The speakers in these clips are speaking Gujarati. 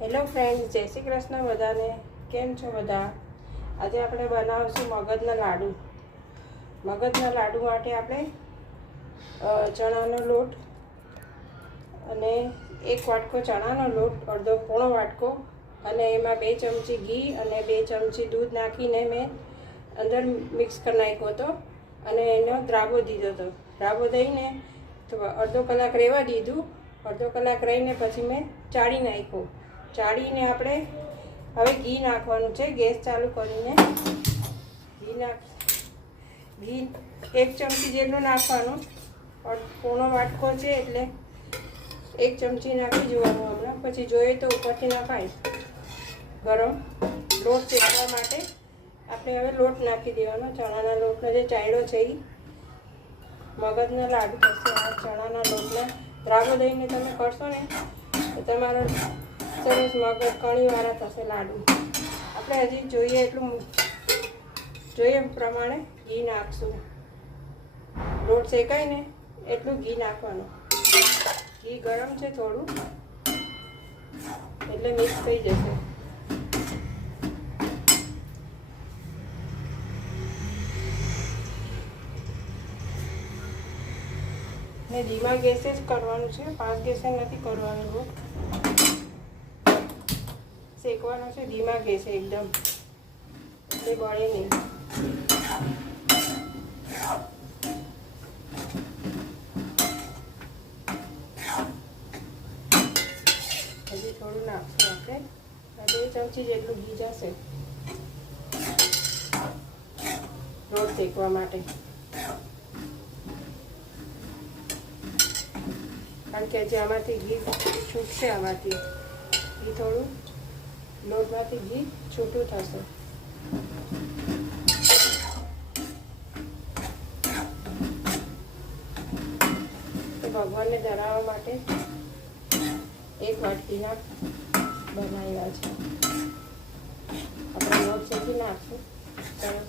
હેલો ફ્રેન્ડ્સ, જય શ્રી કૃષ્ણ બધાને. કેમ છો બધા? આજે આપણે બનાવીશું મગજના લાડુ. મગજના લાડુ માટે આપણે ચણાનો લોટ અને 1 વાટકો ચણાનો લોટ, અડધો પોણો વાટકો, અને એમાં 2 ચમચી ઘી અને 2 ચમચી દૂધ નાખીને મેં અંદર મિક્સ કરી નાખ્યો હતો અને એનો દ્રાબો દીધો હતો. દ્રાબો દઈને તો અડધો કલાક રહેવા દીધું. અડધો કલાક રહીને પછી મેં ચાળી નાખ્યું. ચાળીને આપણે હવે ઘી નાખવાનું છે. ગેસ ચાલુ કરીને ઘી 1 ચમચી જેટલું નાખવાનું. પોણો વાટકો છે એટલે 1 ચમચી નાખી જોવાનું હમણાં, પછી જોઈએ તો ઉપરથી નાખાય. ગરમ લોટ શેકવા માટે આપણે હવે લોટ નાખી દેવાનો. ચણાના લોટનો જે ચાયડો છે એ મગજના લાડુ થશે. આ ચણાના લોટના દ્રાબો દઈને તમે કરશો ને તો તમારો સરસ મગજ કણીવાળા થશે લાડુ. આપણે હજી જોઈએ એટલું પ્રમાણે ઘી નાખશું. લોટ શેકાય ને એટલું ઘી નાખવાનું. ઘી ગરમ છે થોડું એટલે મિક્સ થઈ જશે. ને ધીમા ગેસે જ કરવાનું છે, 5 ગેસે નથી કરવાનું. લોટ શેકવાનો છે ધીમા ગેસે એકદમ, એટલે બળે નહીં. હજી થોડું નાખશું આપણે. 2 ચમચી જેટલું ઘી જશે લોટ શેકવા માટે, કારણ કે જે આમાંથી ઘી છૂટશે, આમાંથી ઘી થોડું લોટમાંથી ઘી છૂટું થશે. તો ભગવાનને ધરાવવા માટે 1 વાટકીના બનાવ્યા છે. આપણે લોટ શેકી નાખશું સરસ.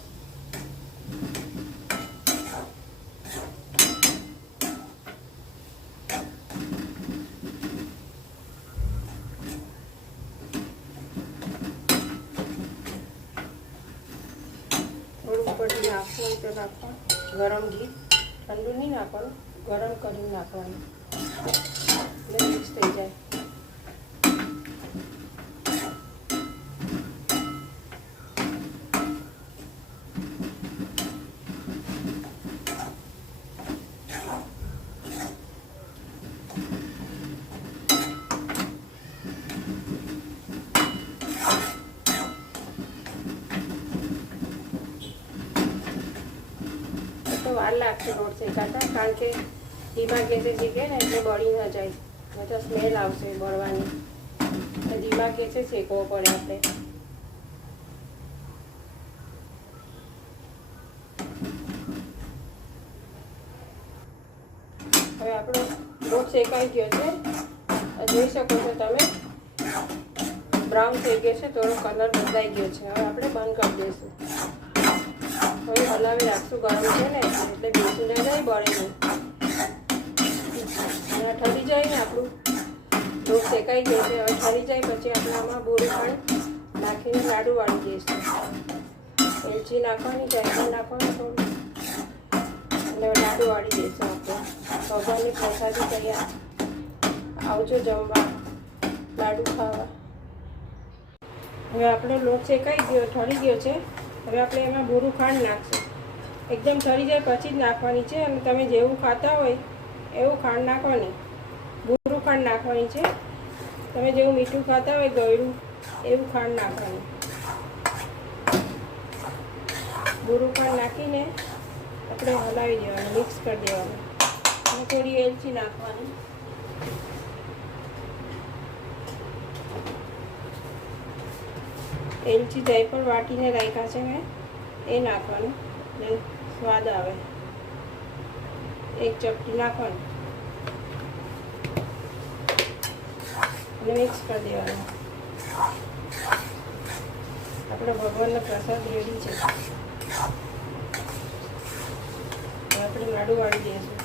થોડું ઉપરથી નાખવું હોય તો નાખવા. ગરમ ઘી, ઠંડુ નહીં નાખવાનું, ગરમ કરીને નાખવાનું એટલે મિક્સ થઈ જાય. તો વાર લાગશે લોટ શેકાતા, કારણ કે ધીમા ગેસે શેકે ને એટલે બળી ન જાય, નહીં તો સ્મેલ આવશે બળવાની. ધીમા ગેસે શેકવો પડે આપણે. હવે આપણો લોટ શેકાઈ ગયો છે, જોઈ શકો છો તમે. બ્રાઉન થઈ ગયો છે, થોડો કલર બદલાઈ ગયો છે. હવે આપણે બંધ કરી દઈશું. હવે હલાવી રાખશું. ગરમ છે ને એટલે બેસી ન જાય, બળે નહીં. ઠરી જાય ને આપણું લોટ શેકાઈ ગયો છે. હવે ઠરી જાય પછી આપણે આમાં બોરું પાણી નાખીને લાડુ વાળી દઈશું. એલચી નાખવાની, જાયફળ નાખવાનું થોડું, અને લાડુ વાળી દઈશું આપણે. ભગવાનની પ્રસાદી તૈયાર. આવજો જમવા, લાડુ ખાવા. હવે આપણો લોટ શેકાઈ ગયો, ઠરી ગયો છે. હવે આપણે એમાં ભૂરું ખાંડ નાખશું. એકદમ ઠરી જાય પછી જ નાખવાની છે, અને તમે જેવું ખાતા હોય એવું ખાંડ નાખવાની. ભૂરું ખાંડ નાખવાની છે. તમે જેવું મીઠું ખાતા હોય ગળ્યું એવું ખાંડ નાખવાનું. ભૂરું ખાંડ નાખીને આપણે હલાવી દેવાનું, મિક્સ કરી દેવાનું. અને થોડી એલચી નાખવાની. એલચી જાયફળ વાટીને રાખ્યા છે મેં, એ નાખવાનું એટલે સ્વાદ આવે. 1 ચપટી નાખવાનું અને મિક્સ કરી દેવાનું. આપણે ભગવાનનો પ્રસાદ રેડી છે. આપણે લાડુ વાળી દઈશું.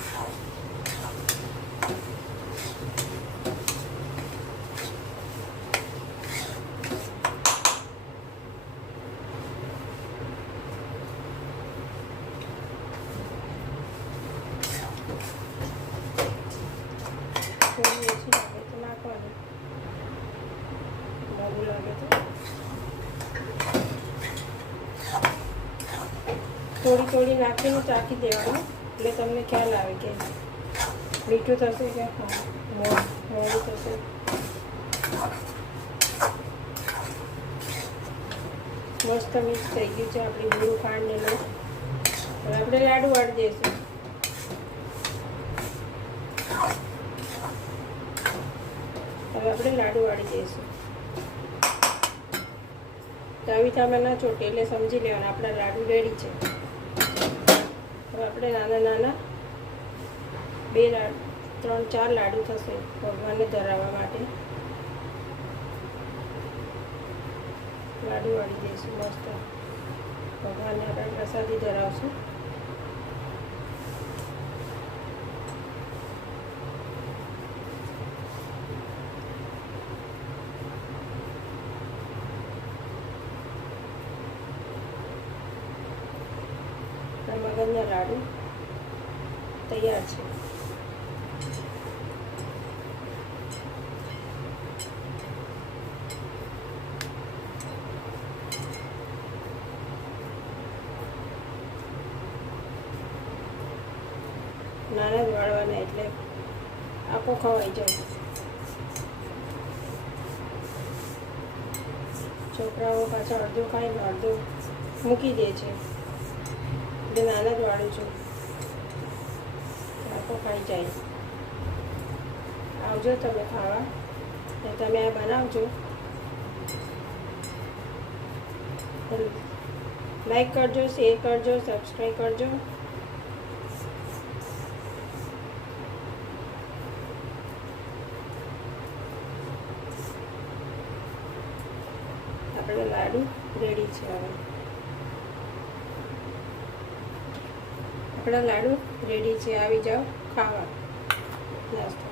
થોડી નાખીને ચાખી દેવાનું, એટલે તમને ખ્યાલ આવે કે મીઠું થશે કે હા મોડું થશે. મસ્ત મિક્સ થઈ ગયું છે આપણી બોરું ખાંડને લોટ. હવે આપણે લાડુ વાળી દઈશું. તવીથામાં ના ચોટે એટલે સમજી લેવાના આપણા લાડુ રેડી છે. હવે આપણે નાના 3-4 લાડુ થશે ભગવાનને ધરાવવા માટે. લાડુ વાળી દઈશું મસ્ત. ભગવાનને આપણે પ્રસાદી ધરાવશું. મગજના લાડુ તૈયાર છે. નાના જ વાળવાના એટલે આખો ખવાઈ જાય. છોકરાઓ પાછા અડધો ખાઈને અડધો મૂકી દે છે, એટલે નાના જ વાળું છું, આખો ખાઈ જાય. આવજો તમે ખાવા, ને તમે આ બનાવજો. લાઈક કરજો, શેર કરજો, સબસ્ક્રાઈબ કરજો. આપણે લાડુ રેડી છે. હવે આપણા લાડુ રેડી છે. આવી જાઓ ખાવા નાસ્તો.